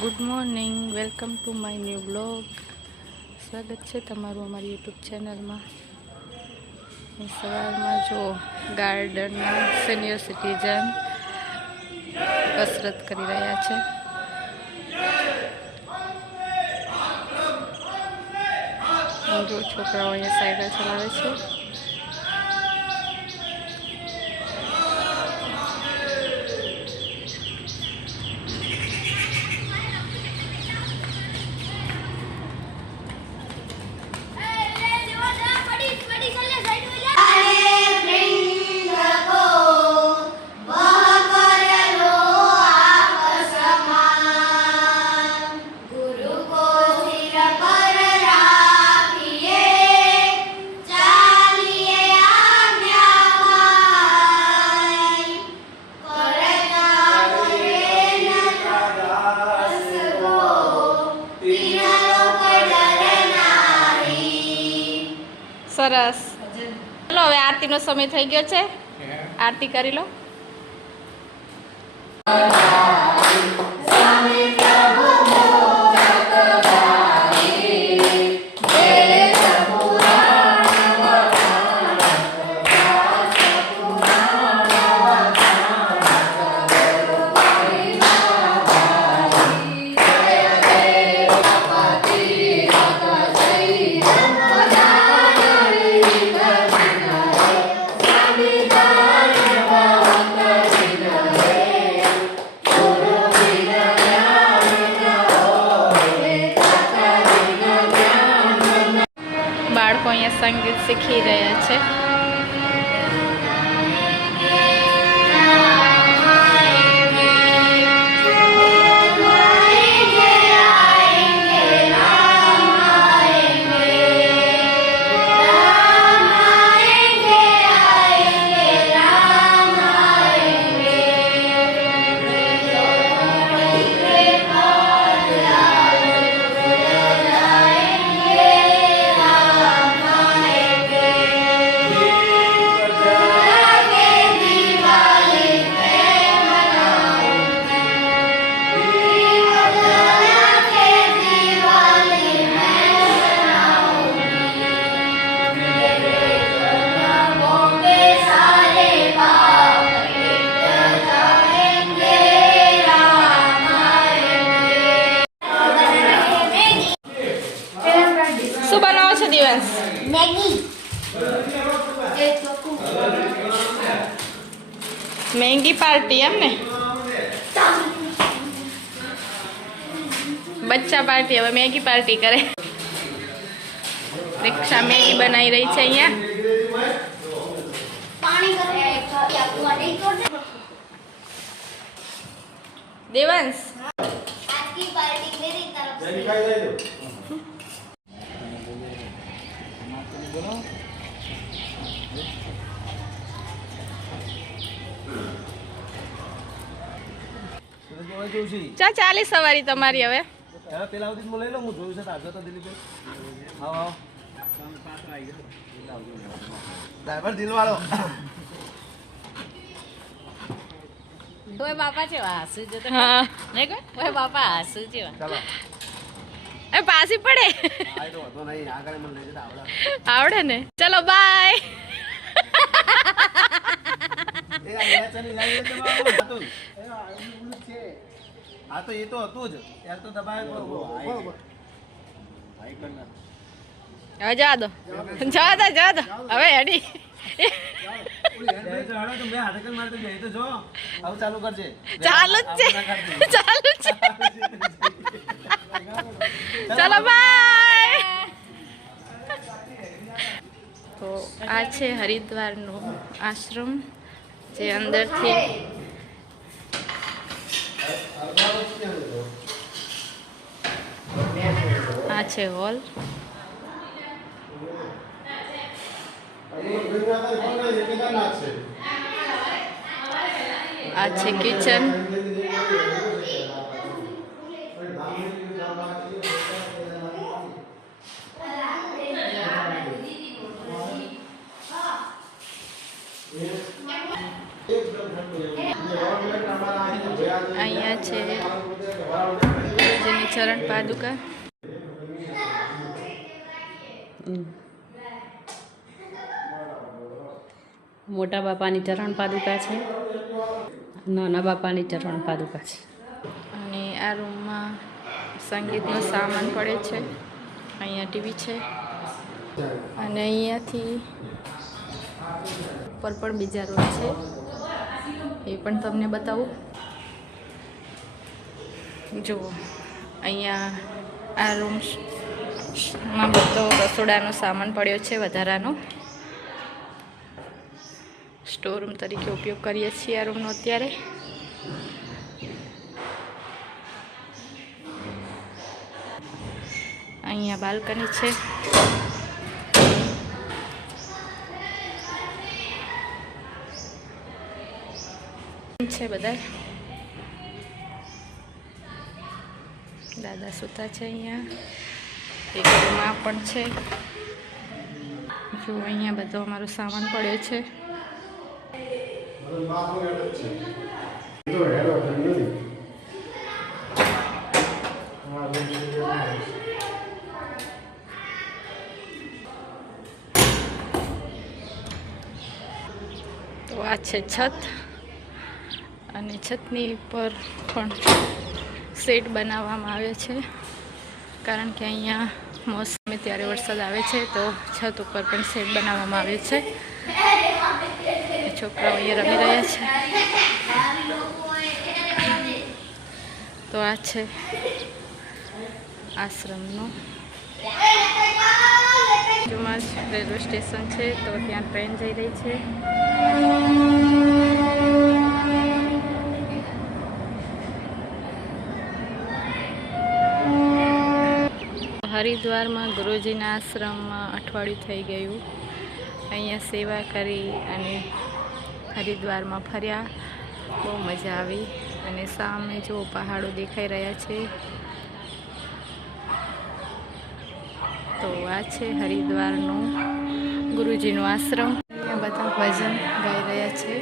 Good morning, welcome to my new blog. સ્વાગત છે તમારું અમારી યુટ્યુબ ચેનલમાં. સવારમાં જો ગાર્ડનમાં સિનિયર સિટીઝન કસરત કરી રહ્યા છે. જો છોકરાઓ અહીંયા સાયકલ ચલાવે છે. સરસ. ચલો હવે આરતીનો સમય થઈ ગયો છે. આરતી કરી લો. બાળકો અહીંયા સંગીત શીખી રહ્યા છે. શું બનાવો છો દિવસ? મેંગી પાર્ટી એમ ને? બચ્ચા પાર્ટી હવે મેગી પાર્ટી કરે. રિક્ષા મેગી બનાવી રહી છે અહીંયા. દેવાંશ ચા ચાલી સવારી તમારી હવે. પેલા લઈ લો, હું જોયું છે તાજો તો દિલીપભાઈ. આવો ડ્રાઈવર દિલવાળો. ઓય બાપા છે હાસુ જો તો હા નહીં કોઈ ઓય બાપા હાસુ છે. ચાલો એ પાછી પડે. આઈ તો હતો નહીં, આગળ મને લઈ જતા આવડે ને. ચલો બાય. એ આ ચલી જાય તો બાબુ હતું. હા તો એ તો હતું જ યાર, તો દબાય બરોબર. ભાઈ કરના હવે જવા દો હવે હેડી. ચાલુ કરજે. ચાલુ જ છે. ચલો બાય. તો આ છે હરિદ્વારનો આશ્રમ, જે અંદરથી આ છે હોલ. આ છે કિચન. અહીંયા છે ચરણ પાદુકા. મોટા બાપાની ચરણ પાદુકા છે, નાના બાપાની ચરણ પાદુકા છે. અને આ રૂમમાં સંગીતનો સામાન પડે છે. અહીંયા ટીવી છે અને અહીંયાથી ઉપર પણ બીજા રૂમ છે, એ પણ તમને બતાવું. જુઓ અહીંયા આ રૂમમાં બધો રસોડાનો સામાન પડ્યો છે વધારાનો. સ્ટોર રૂમ તરીકે ઉપયોગ કરીએ છીએ આ રૂમનો અત્યારે. અહીંયા બાલ્કની છે બધા. દાદા સૂતા છે અહીંયા. એક રૂમમાં પણ છે. જો અહીંયા બધો અમારો સામાન પડ્યો છે. તો આ છે છત, અને છતની ઉપર પણ સેટ બનાવવામાં આવે છે, કારણ કે અહીંયા મોસમે ત્યારે વરસાદ આવે છે તો છત ઉપર પણ સેટ બનાવવામાં આવે છે. છોકરાઓ અહીંયા રમી રહ્યા છે. તો આ છે આશ્રમનું બાજુમાં જ રેલવે સ્ટેશન છે, તો ત્યાં ટ્રેન જઈ રહી છે. હરિદ્વારમાં ગુરુજીના આશ્રમમાં અઠવાડિયું થઈ ગયું. અહીંયા સેવા કરી અને હરિદ્વારમાં ફર્યા. બહુ મજા આવી. અને સામે જો પહાડો દેખાઈ રહ્યા છે. તો આ છે હરિદ્વારનું ગુરુજીનું આશ્રમ. અહીંયા બધા ભજન ગાઈ રહ્યા છે.